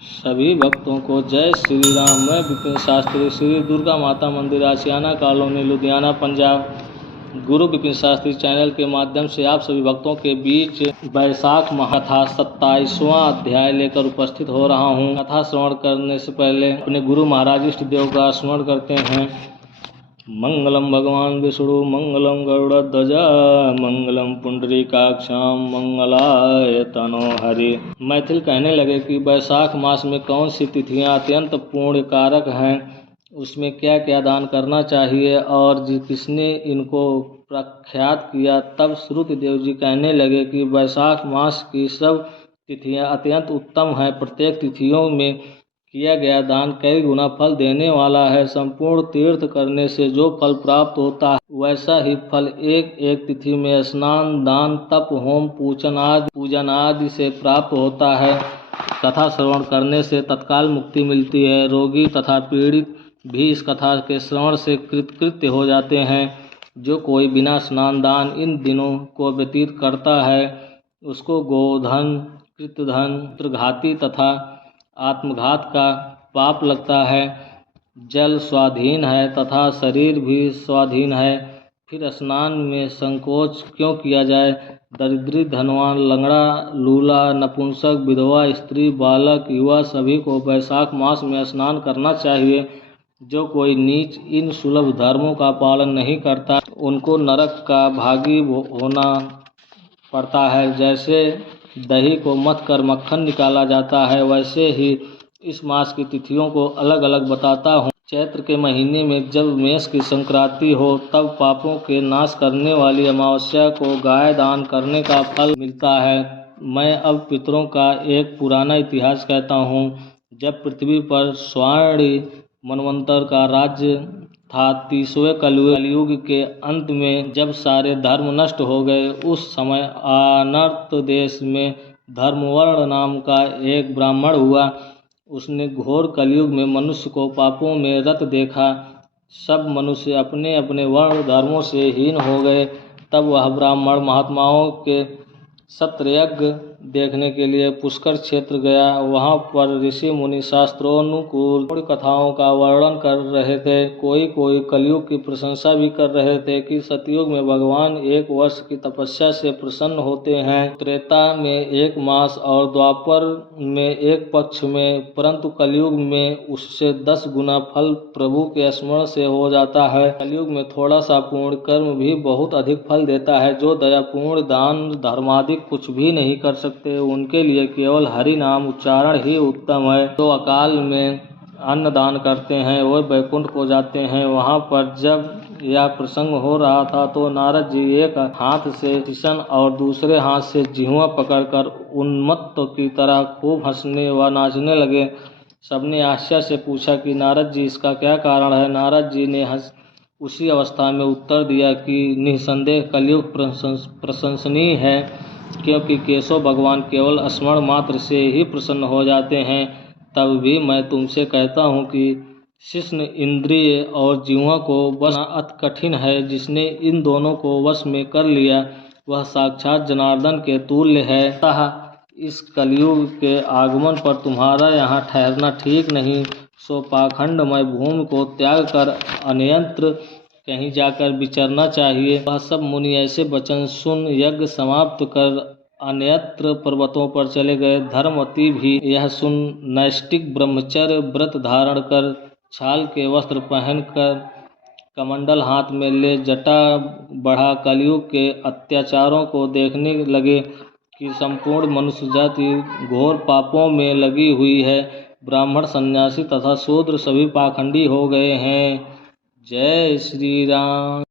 सभी भक्तों को जय श्री राम। मैं विपिन शास्त्री, श्री दुर्गा माता मंदिर, आशियाना कॉलोनी, लुधियाना, पंजाब। गुरु विपिन शास्त्री चैनल के माध्यम से आप सभी भक्तों के बीच वैशाख महाकथा 27वां अध्याय लेकर उपस्थित हो रहा हूँ। कथा श्रवण करने से पहले अपने गुरु महाराज इष्ट देव का स्मरण करते हैं। मंगलम भगवान विष्णु मंगलम गरुड़ध्वज मंगलम पुंडरीकाक्षाम मंगलाय तनो हरि। मैथिल कहने लगे कि वैशाख मास में कौन सी तिथियां अत्यंत पुण्य कारक हैं, उसमें क्या क्या दान करना चाहिए और किसने इनको प्रख्यात किया। तब श्रुतदेव जी कहने लगे कि वैशाख मास की सब तिथियां अत्यंत उत्तम हैं। प्रत्येक तिथियों में किया गया दान कई गुना फल देने वाला है। संपूर्ण तीर्थ करने से जो फल प्राप्त होता है वैसा ही फल एक एक तिथि में स्नान, दान, तप, होम, पूजन आदि से प्राप्त होता है। कथा श्रवण करने से तत्काल मुक्ति मिलती है। रोगी तथा पीड़ित भी इस कथा के श्रवण से कृतकृत्य हो जाते हैं। जो कोई बिना स्नान दान इन दिनों को व्यतीत करता है उसको गोधन, कृतधन, पुत्रघाती तथा आत्मघात का पाप लगता है। जल स्वाधीन है तथा शरीर भी स्वाधीन है, फिर स्नान में संकोच क्यों किया जाए। दरिद्री, धनवान, लंगड़ा, लूला, नपुंसक, विधवा, स्त्री, बालक, युवा सभी को वैशाख मास में स्नान करना चाहिए। जो कोई नीच इन सुलभ धर्मों का पालन नहीं करता उनको नरक का भागी होना पड़ता है। जैसे दही को मथ कर मक्खन निकाला जाता है, वैसे ही इस मास की तिथियों को अलग अलग बताता हूँ। चैत्र के महीने में जब मेष की संक्रांति हो तब पापों के नाश करने वाली अमावस्या को गाय दान करने का फल मिलता है। मैं अब पितरों का एक पुराना इतिहास कहता हूँ। जब पृथ्वी पर स्वर्ण मनवंतर का राज्य था, 30वें कलयुग के अंत में जब सारे धर्म नष्ट हो गए, उस समय अनर्त देश में धर्मवर्ण नाम का एक ब्राह्मण हुआ। उसने घोर कलयुग में मनुष्य को पापों में रत देखा। सब मनुष्य अपने अपने वर्ण धर्मों से हीन हो गए। तब वह ब्राह्मण महात्माओं के सत्रयज्ञ देखने के लिए पुष्कर क्षेत्र गया। वहाँ पर ऋषि मुनि शास्त्रोनुकूल कथाओं का वर्णन कर रहे थे। कोई कोई कलयुग की प्रशंसा भी कर रहे थे कि सतयुग में भगवान 1 वर्ष की तपस्या से प्रसन्न होते हैं, त्रेता में 1 मास और द्वापर में 1 पक्ष में, परंतु कलयुग में उससे 10 गुना फल प्रभु के स्मरण से हो जाता है। कलयुग में थोड़ा सा पूर्ण कर्म भी बहुत अधिक फल देता है। जो दया, पूर्ण, दान, धर्मादि कुछ भी नहीं कर सकते उनके लिए केवल हरि नाम उच्चारण ही उत्तम है। जो अकाल में अन्न दान करते हैं वो वैकुंठ को जाते हैं। वहाँ पर जब यह प्रसंग हो रहा था तो नारद जी एक हाथ से शीशन और दूसरे हाथ से जिह्वा पकड़कर उन्मत्त की तरह खूब हंसने व नाचने लगे। सबने आश्चर्य से पूछा कि नारद जी इसका क्या कारण है। नारद जी ने उसी अवस्था में उत्तर दिया कि निसंदेह कलयुग प्रशंसनीय है, क्योंकि केशव भगवान केवल स्मरण मात्र से ही प्रसन्न हो जाते हैं। तब भी मैं तुमसे कहता हूँ कि शिश्न, इंद्रिय और जिह्वा को वश अति कठिन है। जिसने इन दोनों को वश में कर लिया वह साक्षात जनार्दन के तुल्य है। अतः इस कलयुग के आगमन पर तुम्हारा यहाँ ठहरना ठीक नहीं। सो पाखंडमय भूमि को त्याग कर अन्यत्र कहीं जाकर विचरना चाहिए। वह सब मुनि ऐसे वचन सुन यज्ञ समाप्त कर अन्यत्र पर्वतों पर चले गए। धर्मवती भी यह सुन नैष्ठिक ब्रह्मचर्य व्रत धारण कर, छाल के वस्त्र पहनकर, कमंडल हाथ में ले जटा बढ़ा कलयुग के अत्याचारों को देखने लगे कि संपूर्ण मनुष्य जाति घोर पापों में लगी हुई है। ब्राह्मण, सन्यासी तथा शूद्र सभी पाखंडी हो गए हैं। जय श्री राम।